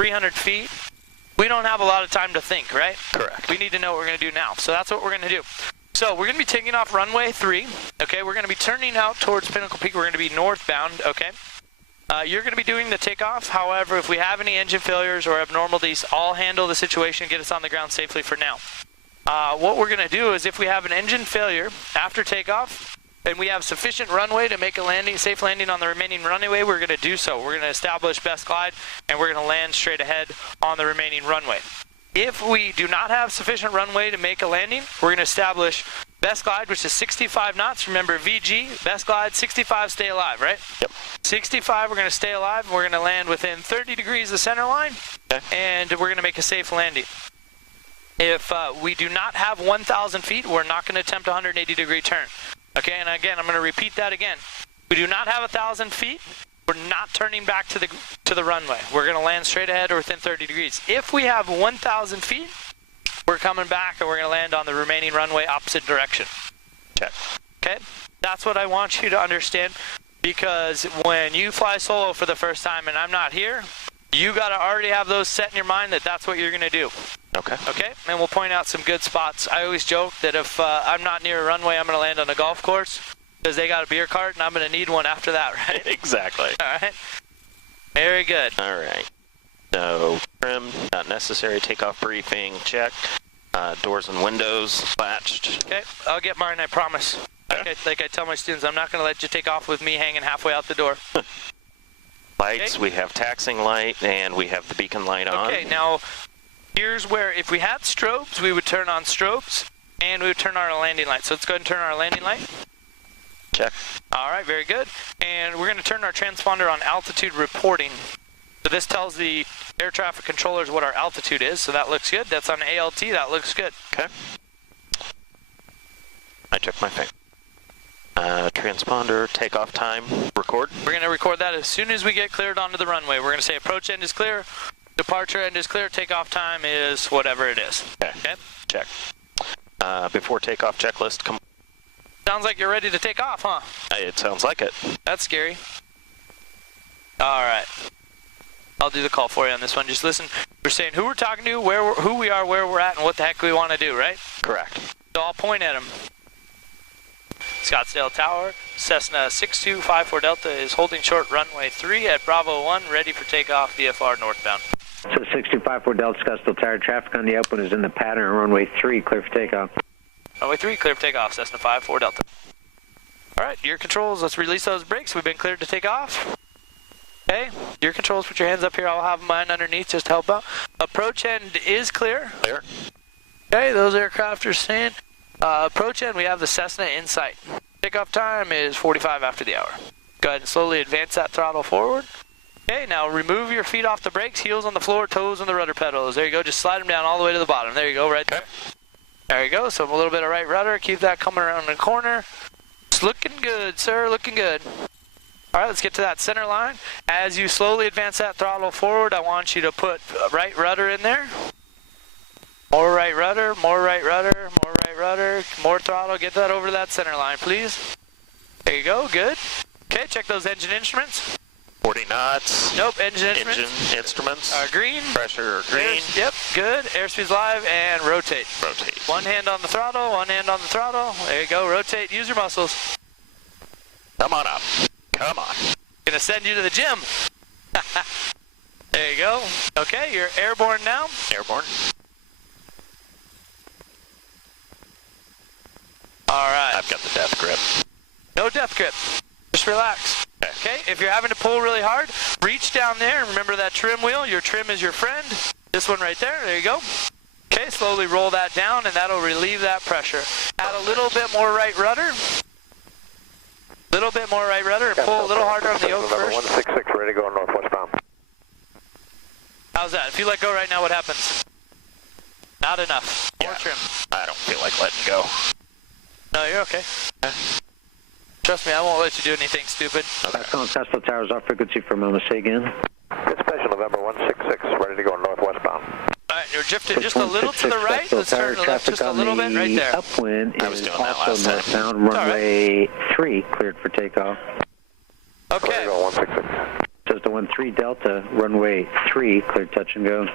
300 feet, we don't have a lot of time to think, right? Correct. We need to know what we're going to do now. So that's what we're going to do. So we're going to be taking off runway 3. Okay, we're going to be turning out towards Pinnacle Peak. We're going to be northbound, okay? You're going to be doing the takeoff. However, if we have any engine failures or abnormalities, I'll handle the situation and get us on the ground safely for now. What we're going to do is if we have an engine failure after takeoff and we have sufficient runway to make a safe landing on the remaining runway, we're going to do so. We're going to establish best glide and we're going to land straight ahead on the remaining runway. If we do not have sufficient runway to make a landing, we're going to establish best glide, which is 65 knots. Remember, VG, best glide, 65, stay alive, right? Yep. 65, we're going to stay alive. We're going to land within 30 degrees of the center line, okay, and we're going to make a safe landing. If we do not have 1,000 feet, we're not going to attempt a 180-degree turn. Okay, and again, I'm going to repeat that again. We do not have 1,000 feet. We're not turning back to the runway. We're going to land straight ahead or within 30 degrees. If we have 1,000 feet, we're coming back and we're going to land on the remaining runway opposite direction. Check. Okay? That's what I want you to understand, because when you fly solo for the first time and I'm not here, you got to already have those set in your mind that that's what you're going to do. Okay. Okay? And we'll point out some good spots. I always joke that if I'm not near a runway, I'm going to land on a golf course, because they got a beer cart and I'm going to need one after that, right? Exactly. All right. Very good. All right. So, trim, not necessary. Takeoff briefing, check. Doors and windows, latched. Okay, I'll get mine, I promise. Like I tell my students, I'm not going to let you take off with me hanging halfway out the door. Lights, okay. We have taxing light, and we have the beacon light on. Okay, now, here's where, if we had strobes, we would turn on strobes, and we would turn on our landing light. So let's go ahead and turn our landing light. Check. All right, very good. And we're going to turn our transponder on altitude reporting. So this tells the air traffic controllers what our altitude is, so that looks good. That's on ALT, that looks good. Okay. I checked my thing. Transponder, takeoff time, record. We're going to record that as soon as we get cleared onto the runway. We're going to say approach end is clear, departure end is clear, takeoff time is whatever it is. Okay. Check. Before takeoff checklist, come. Sounds like you're ready to take off, huh? It sounds like it. That's scary. All right. I'll do the call for you on this one. Just listen. We're saying who we're talking to, who we are, where we're at, and what the heck we want to do, right? Correct. So I'll point at him. Scottsdale Tower, Cessna 6254 Delta is holding short runway 3 at Bravo 1, ready for takeoff, VFR northbound. So 6254 Delta, Scottsdale Tower, traffic on the open is in the pattern, runway 3, clear for takeoff. Runway 3, clear for takeoff, Cessna 54 Delta. All right, your controls, let's release those brakes. We've been cleared to take off. Okay, your controls, put your hands up here. I'll have mine underneath just to help out. Approach end is clear. Clear. Okay, those aircraft are saying. Approach end, we have the Cessna in sight. Takeoff time is 45 after the hour. Go ahead and slowly advance that throttle forward. Okay, now remove your feet off the brakes, heels on the floor, toes on the rudder pedals. There you go, just slide them down all the way to the bottom. There you go, right there. There you go, so a little bit of right rudder, keep that coming around the corner. It's looking good, sir, looking good. All right, let's get to that center line. As you slowly advance that throttle forward, I want you to put right rudder in there. More right rudder, more right rudder, more right rudder, more throttle. Get that over to that center line, please. There you go, good. Okay, check those engine instruments. 40 knots. Nope, engine instruments. Engine instruments. Green. Pressure green. Yep, good. Airspeed's live and rotate. Rotate. One hand on the throttle, one hand on the throttle. There you go, rotate, use your muscles. Come on up. Come on. Gonna send you to the gym. There you go. Okay, you're airborne now. Airborne. All right. I've got the death grip. No death grip. Just relax. Okay, if you're having to pull really hard, reach down there and remember that trim wheel. Your trim is your friend. This one right there. There you go. Okay, slowly roll that down and that'll relieve that pressure. Add a little bit more right rudder. Little bit more right rudder and pull a little harder on the yoke first. 166, ready to go northwest bound. How's that? If you let go right now, what happens? Not enough. More trim. I don't feel like letting go. No, you're okay. Trust me, I won't let you do anything stupid. Calling Scottsdale Towers off frequency for a moment. Say again. Good special, November 166, ready to go northwest bound. All right, you're drifting just a little to the right. Let's turn to the left just a little bit right there. Upwind I was is doing that also last time. northbound, runway 3, cleared for takeoff. Okay. Ready to go 166. Says the 13 Delta, runway 3, clear touch and go.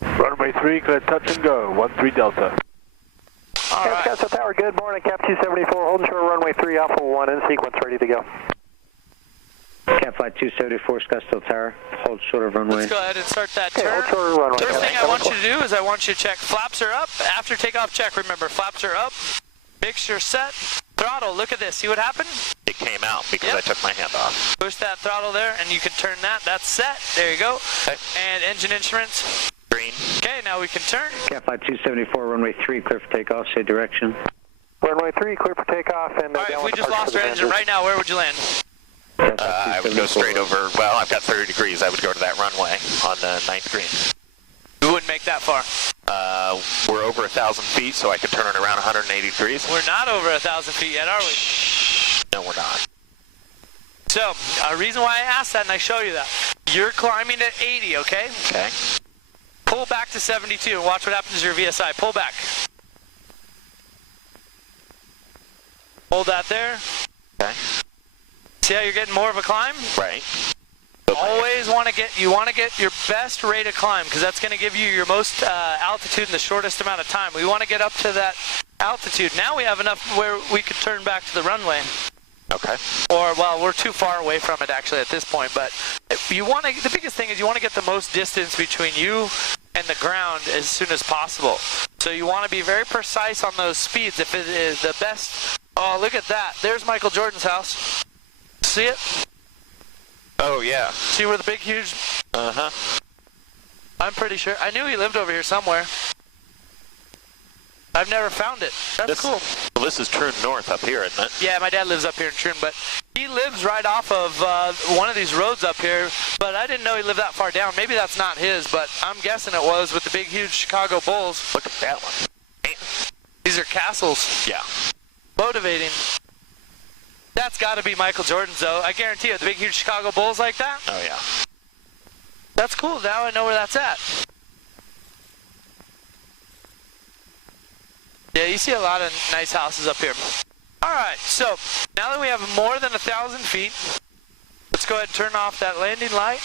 Runway 3, clear touch and go. 13 Delta. All right. Scottsdale Tower, good morning. Cap 274, holding short runway 3, Alpha 1, in sequence, ready to go. Cap Flight 274, Scottsdale Tower, hold short of runway. Let's go ahead and start that Okay, turn. hold short of runway. First thing I want you to do is I want you to check flaps are up. After takeoff check, remember, flaps are up. Mixture set. Throttle, look at this. See what happened? It came out because I took my hand off. Push that throttle there, and you can turn that. That's set. There you go. Okay. And engine instruments. Green. Okay, now we can turn. Cap Flight 274, runway 3, clear for takeoff, say direction. Runway 3, clear for takeoff. And All right, if we just lost our engine right now, where would you land? I would go straight over, well, I've got 30 degrees. I would go to that runway on the 9th green. We wouldn't make that far. We're over 1,000 feet, so I could turn it around 180 degrees. We're not over 1,000 feet yet, are we? No, we're not. So, a reason why I asked that, and I show you that. You're climbing at 80, okay? Okay. Pull back to 72 and watch what happens to your VSI. Pull back. Hold that there. Okay. See how you're getting more of a climb? Right. Always want to get your best rate of climb because that's going to give you your most altitude in the shortest amount of time. We want to get up to that altitude. Now we have enough where we could turn back to the runway. Okay. Or, well, we're too far away from it actually at this point, but you want to, the biggest thing is you want to get the most distance between you and the ground as soon as possible. So you want to be very precise on those speeds. If it is the best, oh, look at that. There's Michael Jordan's house. See it? Oh, yeah. See where the big, huge... Uh-huh. I'm pretty sure. I knew he lived over here somewhere. I've never found it. That's cool. Well, this is Troon North up here, isn't it? Yeah, my dad lives up here in Troon, but he lives right off of one of these roads up here, but I didn't know he lived that far down. Maybe that's not his, but I'm guessing it was with the big, huge Chicago Bulls. Look at that one. Man. These are castles. Yeah. Motivating. That's got to be Michael Jordan's, though. I guarantee you, the big, huge Chicago Bulls like that. Oh, yeah. That's cool. Now I know where that's at. Yeah, you see a lot of nice houses up here. All right, so now that we have more than 1,000 feet, let's go ahead and turn off that landing light.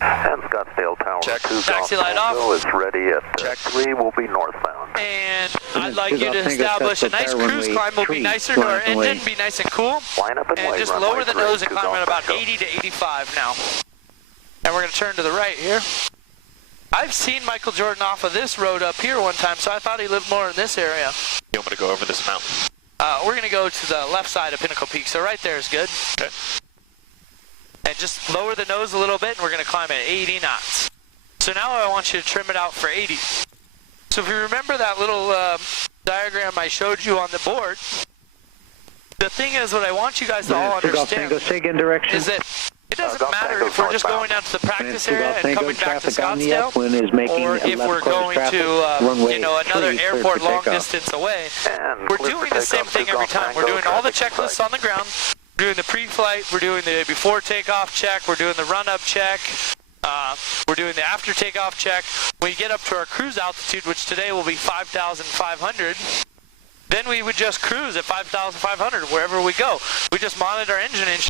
And Scottsdale Tower, Check. 2 Taxi light off. is ready at Check. 3, will be northbound. And I'd like you to establish a nice cruise climb. Will be nicer to our engine, be nice and cool. Line up and And wait, just runway lower the 3, nose and 2 climb at about golf 80 to 85 now. And we're going to turn to the right here. I've seen Michael Jordan off of this road up here one time, so I thought he lived more in this area. You want me to go over this mountain? We're going to go to the left side of Pinnacle Peak, so right there is good. Okay. And just lower the nose a little bit, and we're going to climb at 80 knots. So now I want you to trim it out for 80. So if you remember that little diagram I showed you on the board, the thing is what I want you guys to all understand is that it doesn't matter if we're just going out to the practice area and coming back to Scottsdale, or if we're going to, another airport long distance away. We're doing the same thing every time. We're doing all the checklists on the ground. We're doing the pre-flight. We're doing the before takeoff check. We're doing the run-up check. We're doing the after takeoff check. When we get up to our cruise altitude, which today will be 5,500, then we would just cruise at 5,500 wherever we go. We just monitor our engine